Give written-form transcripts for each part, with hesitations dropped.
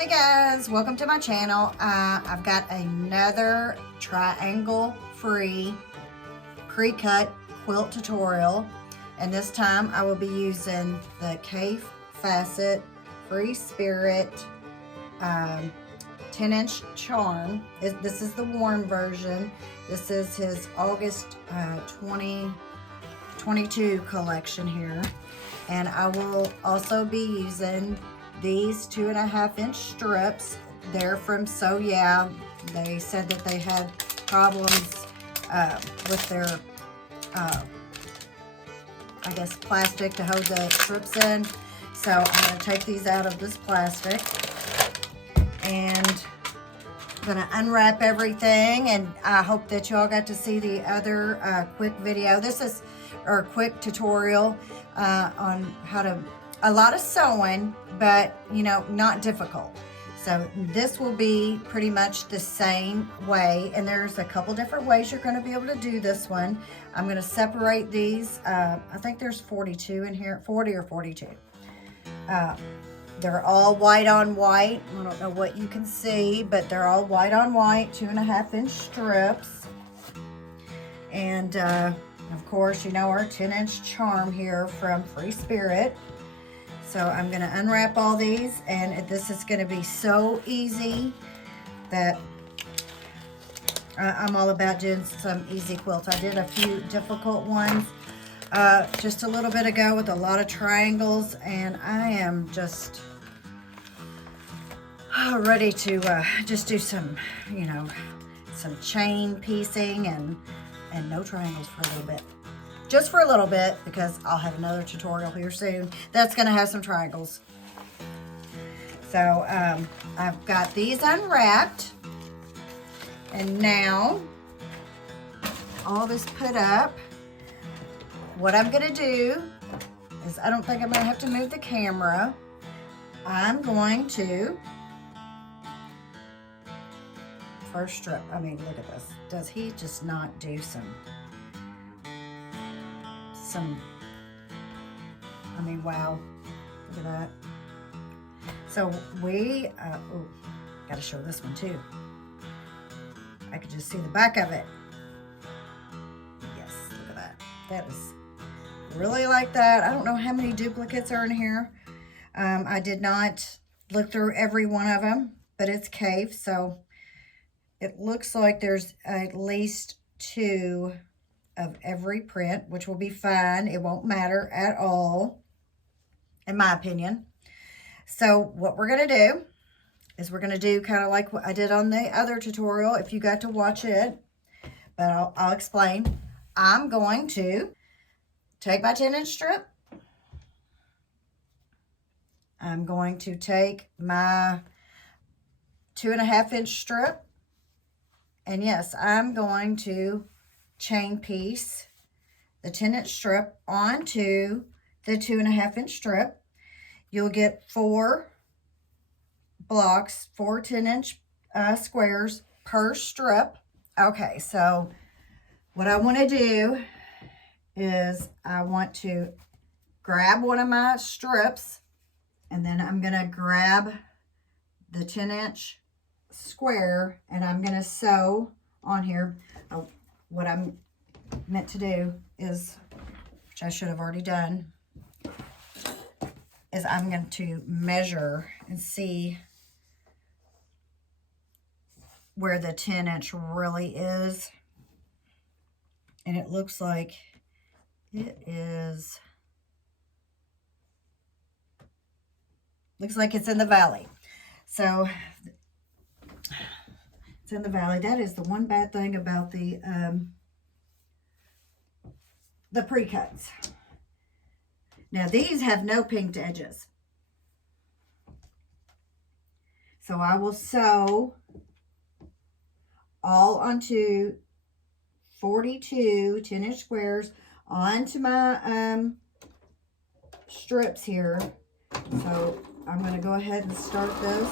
Hey guys, welcome to my channel. I've got another triangle free pre-cut quilt tutorial, and this time I will be using the Cave Facet Free Spirit 10-inch charm. This is the worn version. This is his August 2022 collection here, and I will also be using these 2.5-inch strips. They're from So Yeah. They said that they had problems with their I guess plastic to hold the strips in, so I'm going to take these out of this plastic and I'm going to unwrap everything. And I hope that y'all got to see the other quick video. This is our quick tutorial on how to, a lot of sewing, but you know, not difficult. So this will be pretty much the same way, and there's a couple different ways you're going to be able to do this one. I'm going to separate these. I think there's 42 in here, 40 or 42. They're all white on white. I don't know what you can see, but they're all white on white, 2.5-inch strips. And of course, you know, our 10-inch charm here from Free Spirit. So I'm going to unwrap all these, and this is going to be so easy that I'm all about doing some easy quilts. I did a few difficult ones just a little bit ago with a lot of triangles, and I am just ready to just do some, you know, some chain piecing and no triangles for a little bit. Just for a little bit, because I'll have another tutorial here soon that's going to have some triangles. So I've got these unwrapped, and now all this put up. What I'm going to do is, I don't think I'm going to have to move the camera. I'm going to first strip. I mean, look at this. Does he just not do some, I mean, wow, look at that. So we, oh, gotta show this one too. I could just see the back of it. Yes, look at that. That is really like that. I don't know how many duplicates are in here. I did not look through every one of them, but it's Cave, so it looks like there's at least 2 of every print, which will be fine. It won't matter at all, in my opinion. So what we're going to do is we're going to do kind of like what I did on the other tutorial, if you got to watch it, but I'll explain. I'm going to take my 10-inch strip. I'm going to take my 2.5-inch strip, and yes, I'm going to chain piece the 10-inch strip onto the 2.5-inch strip. You'll get 4 blocks, 4 10-inch squares per strip. Okay, so what I want to do is I want to grab one of my strips, and then I'm going to grab the 10-inch square, and I'm going to sew on here. What I'm meant to do is, which I should have already done, is I'm going to measure and see where the 10-inch really is. And it looks like it is, looks like it's in the valley. So it's in the valley. That is the one bad thing about the pre-cuts. Now these have no pinked edges. So I will sew all onto 42 10-inch squares onto my strips here. So I'm going to go ahead and start this.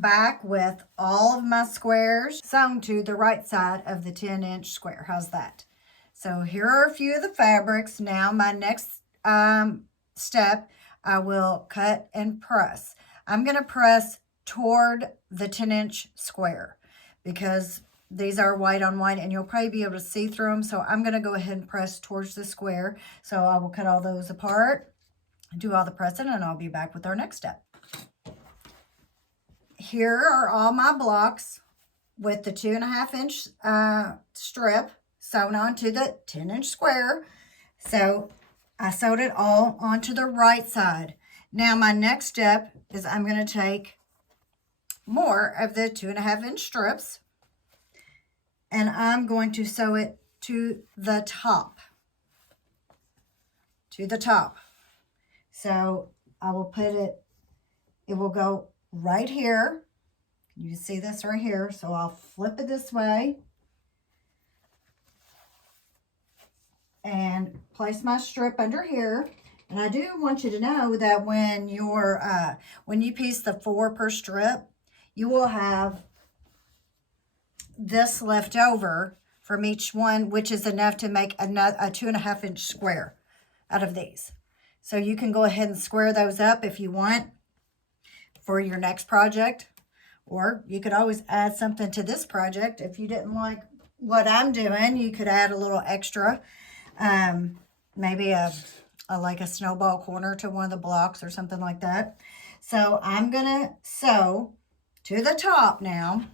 back with all of my squares sewn to the right side of the 10-inch square. How's that? So here are a few of the fabrics. Now my next step, I will cut and press. I'm going to press toward the 10-inch square because these are white on white and you'll probably be able to see through them. So I'm going to go ahead and press towards the square. So I will cut all those apart, do all the pressing, and I'll be back with our next step. Here are all my blocks with the 2.5-inch strip sewn onto the 10-inch square. So I sewed it all onto the right side. Now my next step is I'm going to take more of the 2.5-inch strips and I'm going to sew it to the top. To the top. So I will put it, it will go right here. You see this right here. So I'll flip it this way and place my strip under here. And I do want you to know that when you piece the 4 per strip, you will have this left over from each one, which is enough to make a 2.5-inch square out of these. So you can go ahead and square those up if you want for your next project, or you could always add something to this project. If you didn't like what I'm doing, you could add a little extra, maybe like a snowball corner to one of the blocks or something like that. So I'm gonna sew to the top now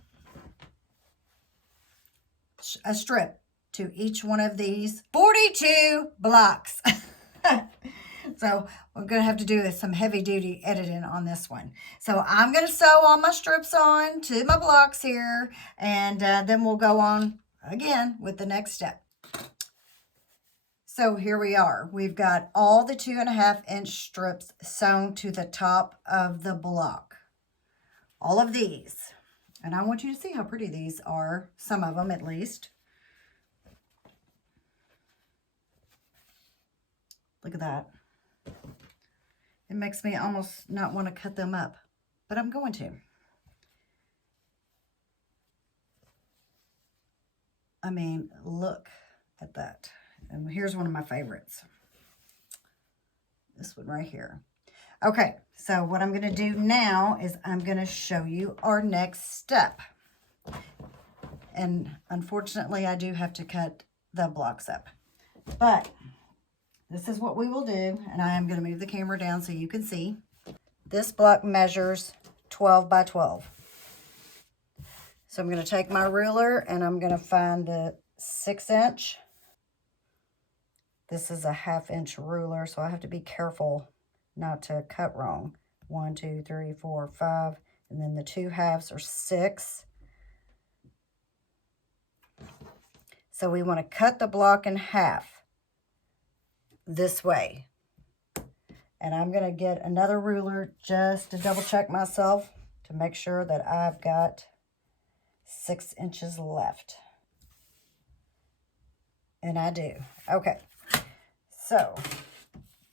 a strip to each one of these 42 blocks. So we're going to have to do some heavy duty editing on this one. So I'm going to sew all my strips on to my blocks here, and then we'll go on again with the next step. So here we are. We've got all the 2.5-inch strips sewn to the top of the block. All of these. And I want you to see how pretty these are, some of them at least. Look at that. It makes me almost not want to cut them up, but I'm going to. I mean, look at that. And here's one of my favorites. This one right here. Okay, so what I'm going to do now is I'm going to show you our next step. And unfortunately, I do have to cut the blocks up. But this is what we will do, and I am going to move the camera down so you can see. This block measures 12 by 12. So I'm going to take my ruler and I'm going to find the 6-inch. This is a 1/2-inch ruler, so I have to be careful not to cut wrong. 1, 2, 3, 4, 5, and then the 2 halves are 6. So we want to cut the block in half this way. And I'm going to get another ruler just to double check myself to make sure that I've got 6 inches left. And I do. Okay. So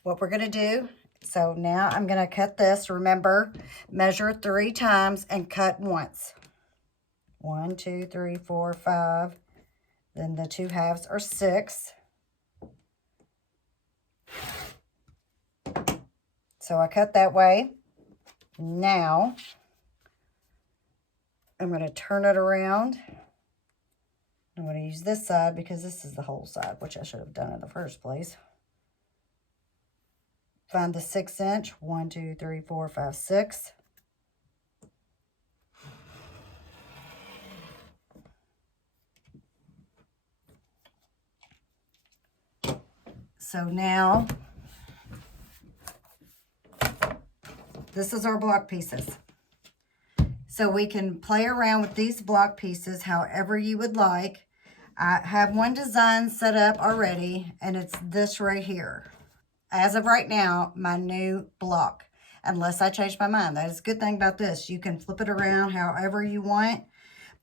what we're going to do, so now I'm going to cut this. Remember, measure 3 times and cut once. 1, 2, 3, 4, 5. Then the 2 halves are 6. So I cut that way. Now I'm going to turn it around. I'm going to use this side because this is the whole side, which I should have done in the first place. Find the 6-inch. 1, 2, 3, 4, 5, 6. So now, this is our block pieces. So we can play around with these block pieces however you would like. I have one design set up already, and it's this right here. As of right now, my new block, unless I change my mind. That is a good thing about this. You can flip it around however you want,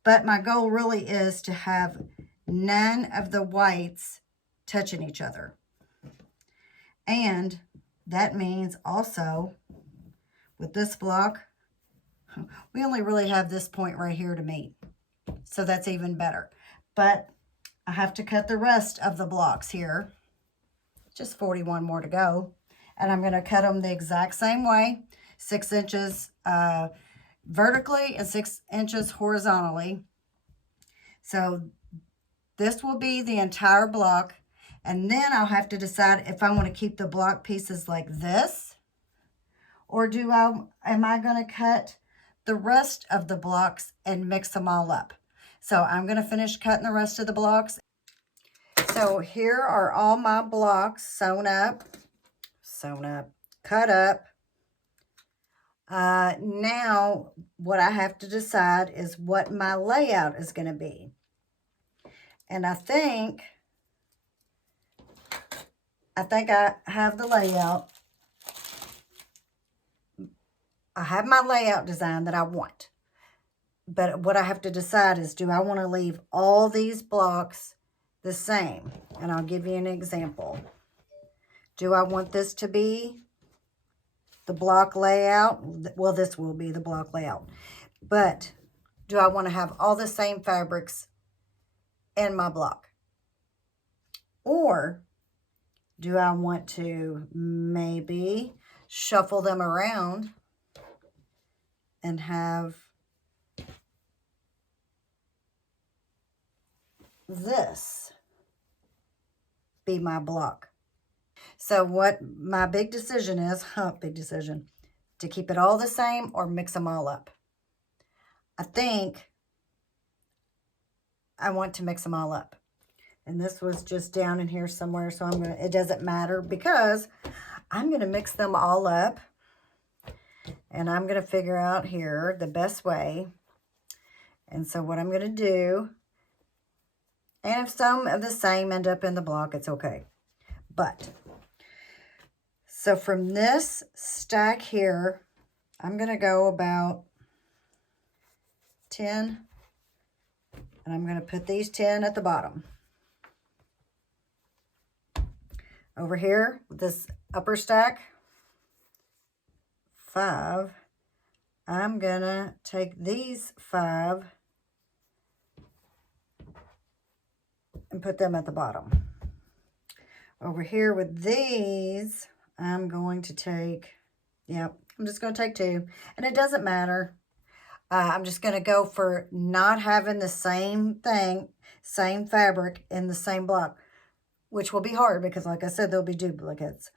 but my goal really is to have none of the whites touching each other. And that means also with this block, We only really have this point right here to meet. So that's even better. But I have to cut the rest of the blocks here. Just 41 more to go. And I'm going to cut them the exact same way. 6 inches vertically and 6 inches horizontally. So this will be the entire block. And then I'll have to decide if I want to keep the block pieces like this. Or am I going to cut the rest of the blocks and mix them all up? So I'm going to finish cutting the rest of the blocks. So here are all my blocks sewn up, cut up. Now what I have to decide is what my layout is going to be. And I think I have the layout. I have my layout design that I want. But what I have to decide is, do I want to leave all these blocks the same? And I'll give you an example. Do I want this to be the block layout? Well, this will be the block layout. But do I want to have all the same fabrics in my block? Or do I want to maybe shuffle them around and have this be my block? So what my big decision is, to keep it all the same or mix them all up. I think I want to mix them all up. And this was just down in here somewhere, so it doesn't matter because I'm going to mix them all up. And I'm going to figure out here the best way. And so what I'm going to do, and if some of the same end up in the block, it's okay. But, so from this stack here, I'm going to go about 10. And I'm going to put these 10 at the bottom. Over here, this upper stack, 5, I'm going to take these 5 and put them at the bottom. Over here with these, I'm going to take, I'm just going to take 2. And it doesn't matter. I'm just going to go for not having the same thing, same fabric in the same block, which will be hard because, like I said, there'll be duplicates.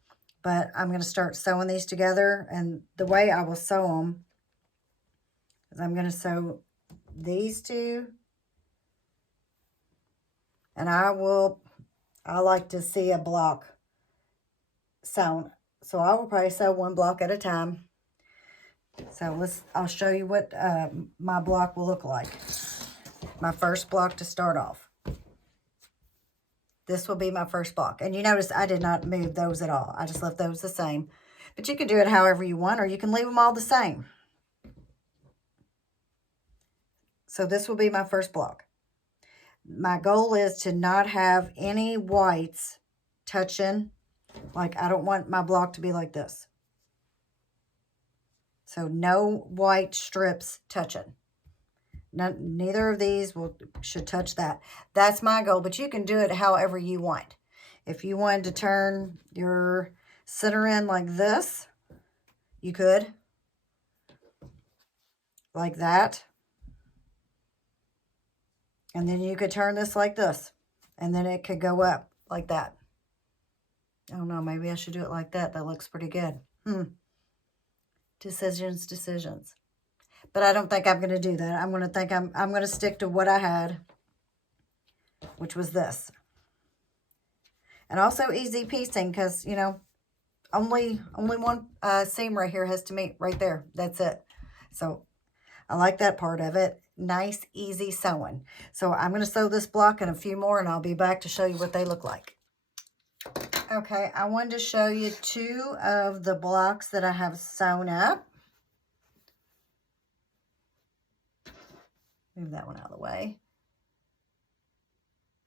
But I'm going to start sewing these together. And the way I will sew them is I'm going to sew these 2. And I like to see a block sewn. So I will probably sew 1 block at a time. So I'll show you what my block will look like. My first block to start off. This will be my first block. And you notice I did not move those at all. I just left those the same. But you can do it however you want, or you can leave them all the same. So this will be my first block. My goal is to not have any whites touching. Like, I don't want my block to be like this. So no white strips touching. Neither of these should touch that. That's my goal, but you can do it however you want. If you wanted to turn your center in like this, you could. Like that. And then you could turn this like this. And then it could go up like that. I don't know, maybe I should do it like that. That looks pretty good. Decisions. But I don't think I'm going to do that. I'm going to stick to what I had, which was this. And also easy piecing because, you know, only one seam right here has to meet right there. That's it. So I like that part of it. Nice, easy sewing. So I'm going to sew this block and a few more, and I'll be back to show you what they look like. Okay, I wanted to show you 2 of the blocks that I have sewn up. Move that one out of the way.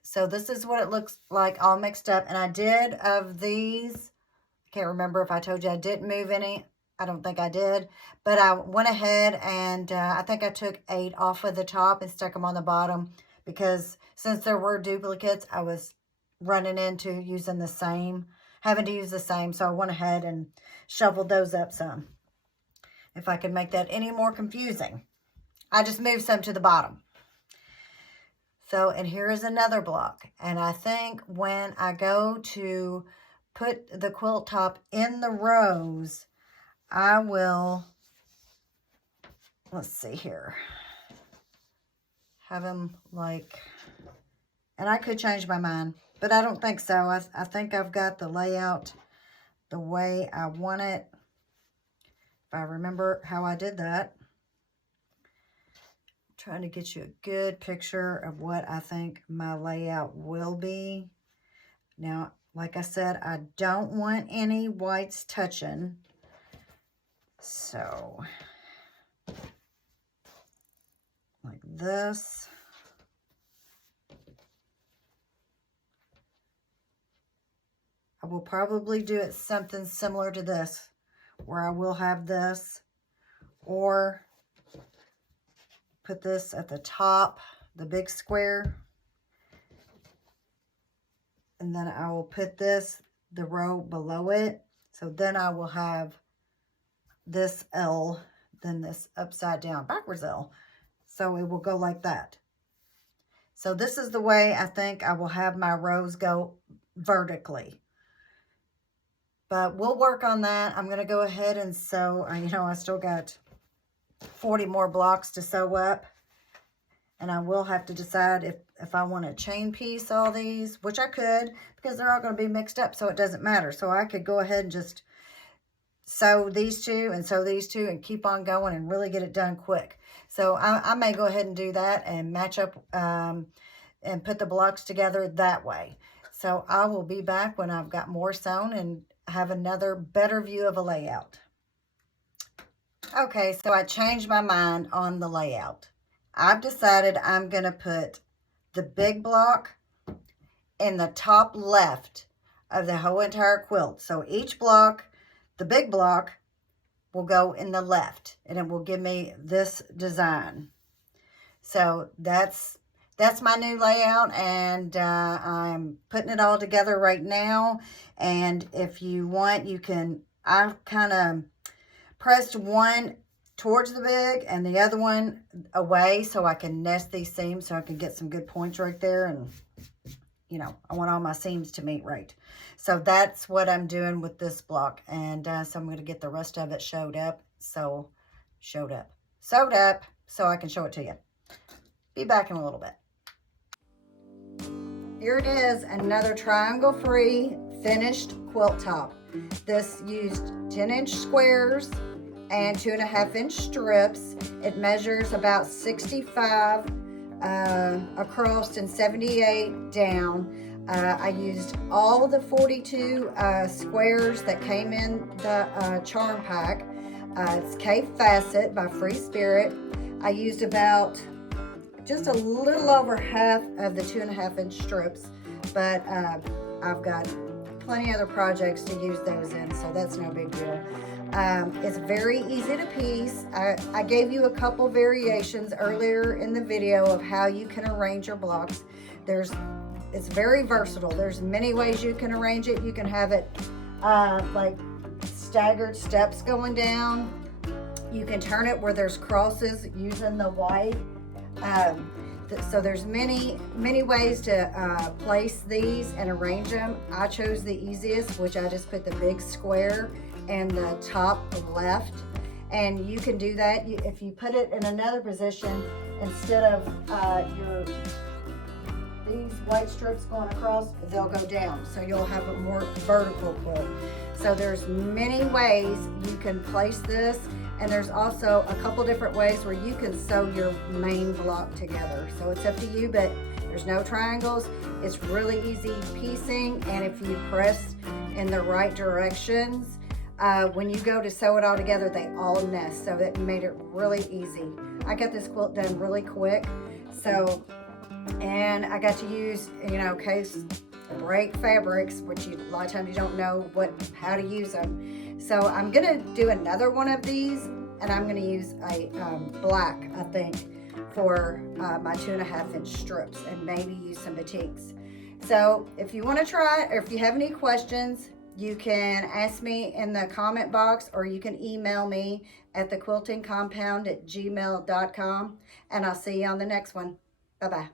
So this is what it looks like all mixed up. And I did of these, I can't remember if I told you I didn't move any I don't think I did, but I went ahead and I think I took 8 off of the top and stuck them on the bottom, because since there were duplicates, I was running into using the same, having to use the same. So I went ahead and shuffled those up some. If I could make that any more confusing, I just moved some to the bottom. So, and here is another block. And I think when I go to put the quilt top in the rows, I will, let's see here, have them like, and I could change my mind, but I don't think so. I think I've got the layout the way I want it. If I remember how I did that. Trying to get you a good picture of what I think my layout will be. Now, like I said, I don't want any whites touching. So, like this. I will probably do it something similar to this, where I will have this, or put this at the top, the big square, and then I will put this, the row below it. So then I will have this L, then this upside down backwards L. So it will go like that. So this is the way I think I will have my rows go vertically. But we'll work on that. I'm going to go ahead and sew. You know, I still got 40 more blocks to sew up. And I will have to decide if I want to chain piece all these, which I could, because they're all going to be mixed up, so it doesn't matter. So I could go ahead and just sew these two and sew these two and keep on going and really get it done quick. So I may go ahead and do that and match up and put the blocks together that way. So I will be back when I've got more sewn and have another better view of a layout. Okay, so I changed my mind on the layout. I've decided I'm going to put the big block in the top left of the whole entire quilt. So each block, the big block, will go in the left, and it will give me this design. So that's my new layout, and I'm putting it all together right now. And if you want, you can, I've kind of pressed one towards the big and the other one away so I can nest these seams, so I can get some good points right there. And you know, I want all my seams to meet right. So that's what I'm doing with this block. And so I'm going to get the rest of it sewed up so I can show it to you. Be back in a little bit. Here it is, another triangle free finished quilt top. This used 10-inch squares and 2.5-inch strips. It measures about 65 across and 78 down. I used all the 42 squares that came in the charm pack. It's K Facet by Free Spirit. I used about just a little over half of the 2.5-inch strips, but I've got plenty other projects to use those in, so that's no big deal. It's very easy to piece. I gave you a couple variations earlier in the video of how you can arrange your blocks. It's very versatile. There's many ways you can arrange it. You can have it like staggered steps going down. You can turn it where there's crosses using the white. So there's many ways to place these and arrange them. I chose the easiest, which I just put the big square in the top left, and you can do that if you put it in another position instead of these white strips going across, they'll go down, so you'll have a more vertical quilt. So there's many ways you can place this, and there's also a couple different ways where you can sew your main block together. So it's up to you, but there's no triangles. It's really easy piecing, and if you press in the right directions, when you go to sew it all together, they all nest, so that made it really easy. I got this quilt done really quick, and I got to use, you know, case break fabrics, which a lot of times you don't know how to use them. So I'm gonna do another one of these, and I'm gonna use a black, I think, for my 2.5-inch strips, and maybe use some batiks. So if you want to try it, or if you have any questions, you can ask me in the comment box, or you can email me at thequiltingcompound@gmail.com, and I'll see you on the next one. Bye-bye.